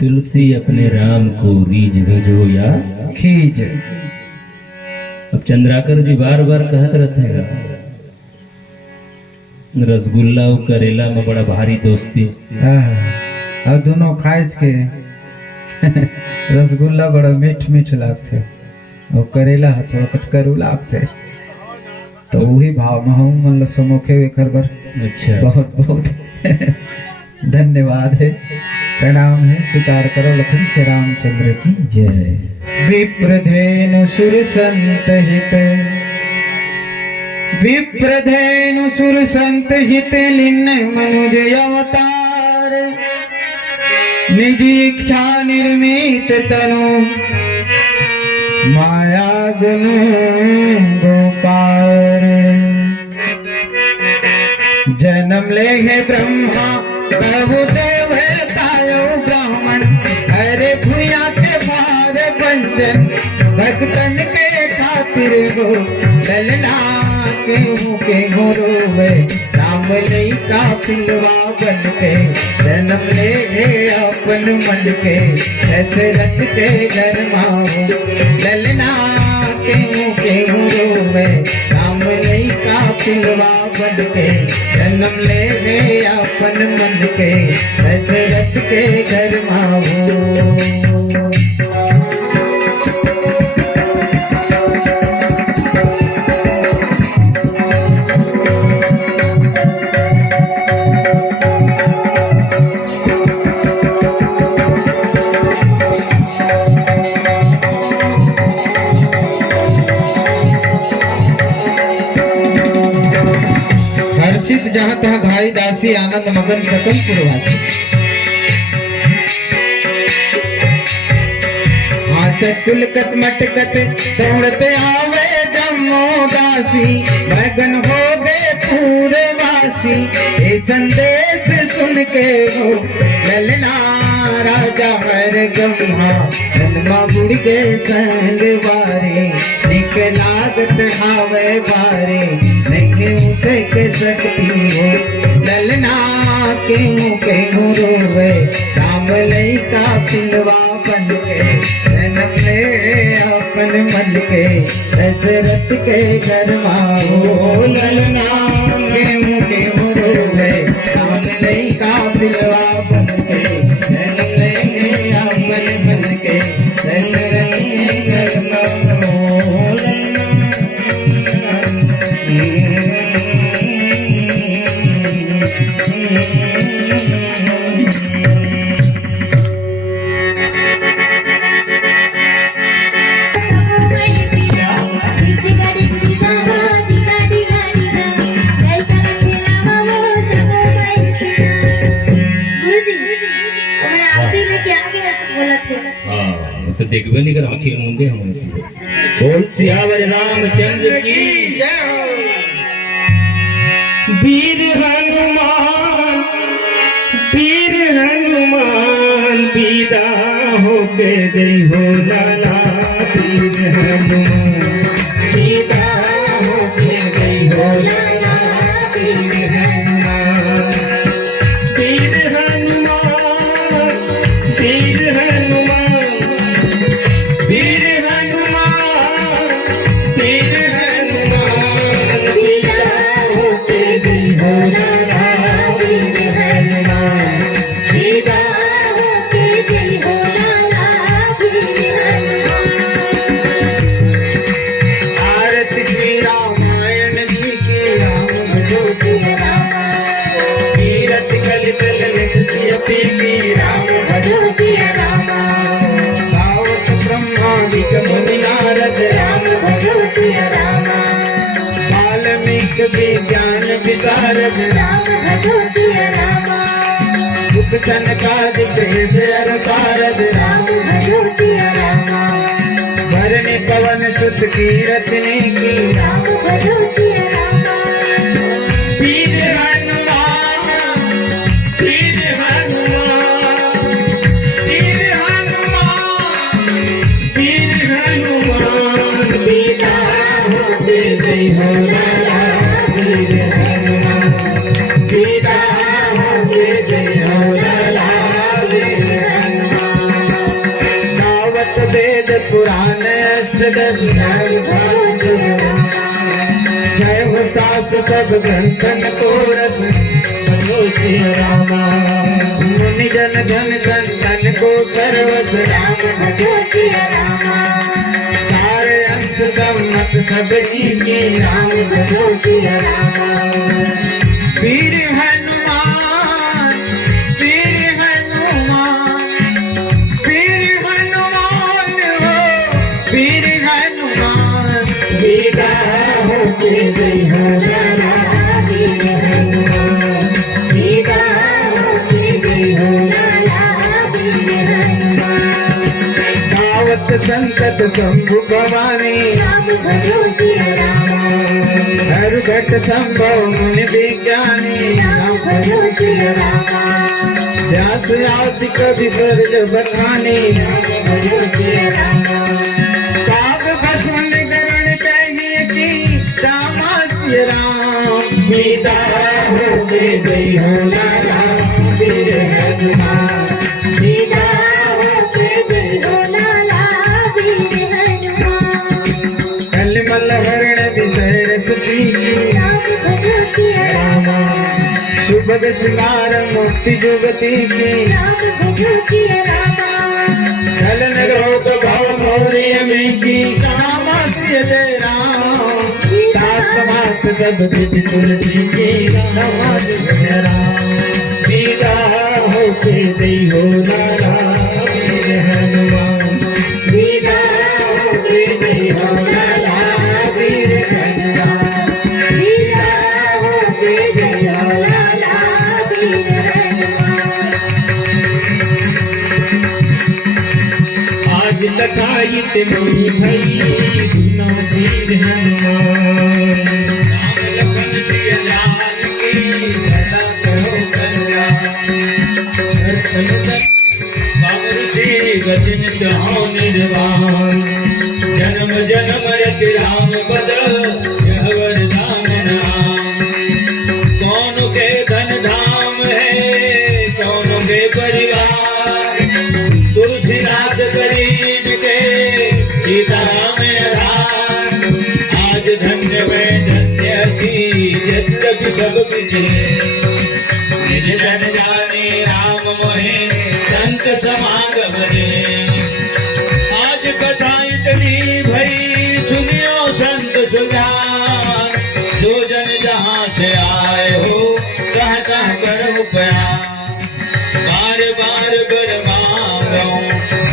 तुलसी अपने राम को रीझ भेजो या खींच। अब चंद्राकर जी बार बार कहत रहते रसगुल्ला और करेला में बड़ा भारी दोस्ती। और दोनों खाइज के रसगुल्ला बड़ा मीठ मीठ लागते और करेला थोड़ा कटकरू लागते, तो वही भाव में हम मन समोखे वे करबर। अच्छा, बहुत बहुत धन्यवाद है, प्रणाम है, स्वीकार करो। लखन से रामचंद्र की जय। विप्रधेनु सुर संत हित, विप्रधेनु सुर संत हित लिन्न मनुज अवतार, निज इच्छा निर्मित तनु माया गुण गोपार। जन्म ले है ब्रह्मा प्रभु देव तायो ब्राह्मण, अरे भूया के भार बंजन भक्तन के खातिर हो। ललना के गुरु में राम लई का पिलवा बन के, जन्म ले गए अपन मन के ऐसे रथ के घर माओ। ललना के गुरु में राम लई का पिलवा बन के, जन्म ले गए अपन मन के ऐसे रथ के घर माओ। जहाँ तहाँ घाई दासी आनंद मगन सकल पुरवासी, हासत पुलकत मटकत दौड़ते आवे जम्मो दासी, मगन हो गए पूरे वासी। ये संदेश सुन के हो ललना राजा हर गम्हा, जन्मा बुढ़ के संग बारे निकलागत हावे बारे, नहीं उठे के सकती हो। ललना के रोवे राम लई का पिलवा बन के, जन्म ले अपन मन के दशरथ के घर माओ। ललना के रोवे राम लई का पिलवा बन के, जन्म ले अपन मन के दशरथ के घर माओ। तो देखबे नहीं कर आखिर मुंदे हम बोल सियावर रामचंद्र की जय हो। वीर हनुमान, वीर हनुमान विदा होके जय हो लाला। वीर हनुमान विदा होके जय हो लाला। वीर हनुमान, वीर हनुमान, वीर हनुमान, वीर हनुमान, वीर हनुमान विदा होके जय हो लाला। वीर हनुमान विदा होके जय हो लाला। वीर हनुमान। आरती श्री रामायण जी की, राम भजो सिया रामा। कीरत कल कल लिखती अपनी, राम भजो सिया रामा। गावत ब्रह्मादिक मुनि नारद, राम भजो सिया रामा। वाल्मीकि विज्ञान विशारद, राम भजो सिया रामा। दुख सनकादिक हृदय सारद, राम भजो सिया रामा। भरने पवन सुत कीरतने की, राम भजो सिया रामा। वीर हनुमान, वीर हनुमान, वीर हनुमान, वीर हनुमान विदा होके जय हो लाला। वीर हनुमान विदा होके जय हो लाला। वीर हनुमान दस जय हो शास्त्र सब ग्रंथन को रस बोलो सिया रामा मुनि जन धन संतन को सर्वस सारे अंश सम्मत सब की राम वीर हनुमान वीर हनुमान वीर हनुमान हो वीर हनुमान विदा होके जय हो लाला वीर हनुमान विदा होके जय हो लाला वीर हनुमान दावत संतत शंभु भवानी हर घट संभव मुनि विज्ञानी व्यास आदि कवि सर्ज बखानी काग भस्म गरण चाहिए की रामास्य राम विदा हो गए जय हो लाला वीर हनुमान विदा हो गए जय हो लाला वीर हनुमान कलमल हरण विषय रसती की शुभग सिंगार मुक्ति जुगती की कलन रोग भव मौर्य में की रामास्य जय राम तात मात सब विधि तुलसी की रामास्य जय राम विदा होके जय हो लाला वीर हनुमान विदा होके जय हो लाला वीर हनुमान विदा होके जय हो लाला वीर हनुमान आज लखाइत में भई सुनो वीर हनुमान राम लखन सिया जानकी सदा करो कल्याण बाबू से गजन चाहो निर्वाण जन्म जन्म रति राम पद यह वरदान नाम कौन के धन धाम है कौन के परिवार तुलसीदास गरीब के सीता में आधार आज धन्य में धन्य थी यद्यपि सब पिछे निर्जन जाने राम मोहे संत समागम रे आज कथा इतनी भई सुनियो संत सुजान जो जन जहाँ से आए हो कह कह कर उपयान बार बार बर मांगो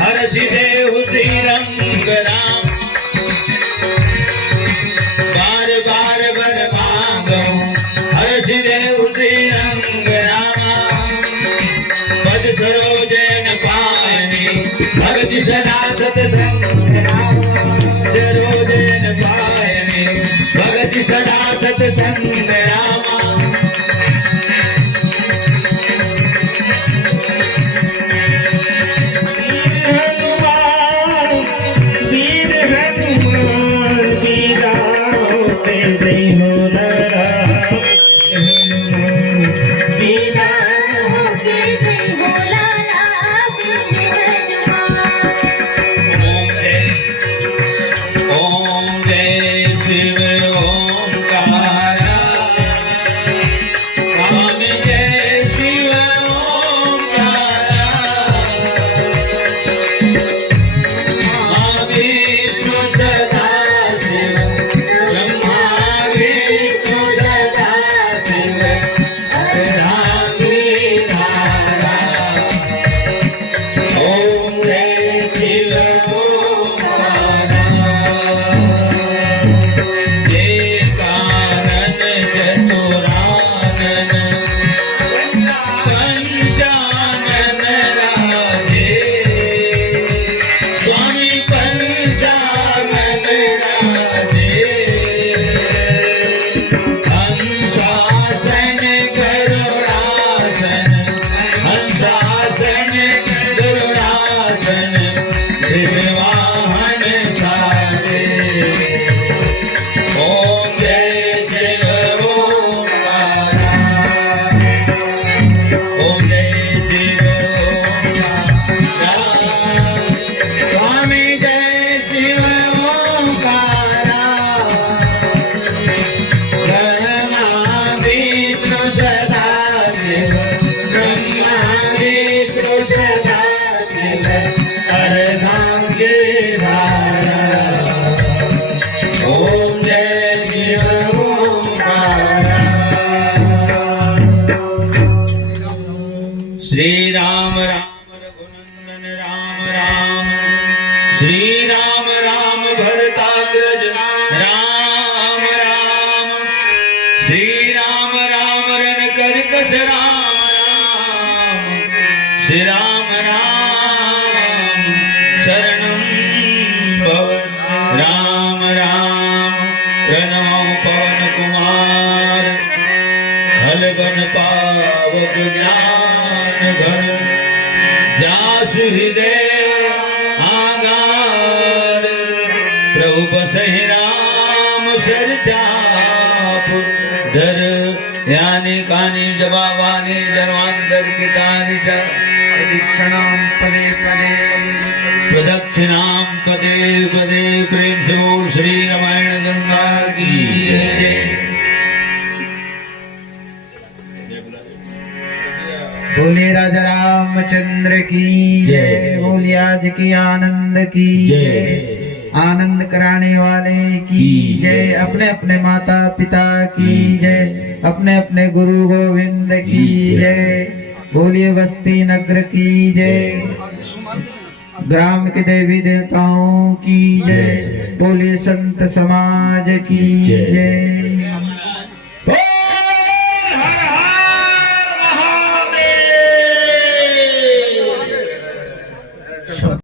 हर देव श्री रंग राम बार बार बर मांगो हर देव श्री रंग राम पद सरोजन पायने भगति सदा सतसंग सरोजन पायने भगति सदा सतसंग रामा वीर हनुमान वीरा होते जय हो लाला विदा होके जय हो लाला वीर हनुमान ओम जय शिव ओंकारा ओम जय शिव ओंकारा विष्णु सदा शिव ब्रह्मा विष्णु सदा शिव रामी धारा ओम जय शिव ओंकारा जस राम राम श्री राम राम शरणं भव राम राम प्रणमो पवन कुमार हलगन पावक ज्ञान घन जासु हृदय आगार प्रभु बसहि राम सर चाप धर यानी कानी जवाबानी जन्मांतर कितानि च प्रदक्षिणां पदे पदे प्रदक्षिणां पदे पदे प्रेम से बोल श्री रामायण गंगा की जय। बोलिए राजा रामचंद्र की जय। बोलिए आज की आनंद की जय। आनंद कराने वाले की जय। अपने अपने माता पिता की जय। अपने अपने गुरु गोविंद की जय। बोलिए बस्ती नगर की जय। ग्राम के देवी देवताओं की जय। बोलिए संत समाज की जय।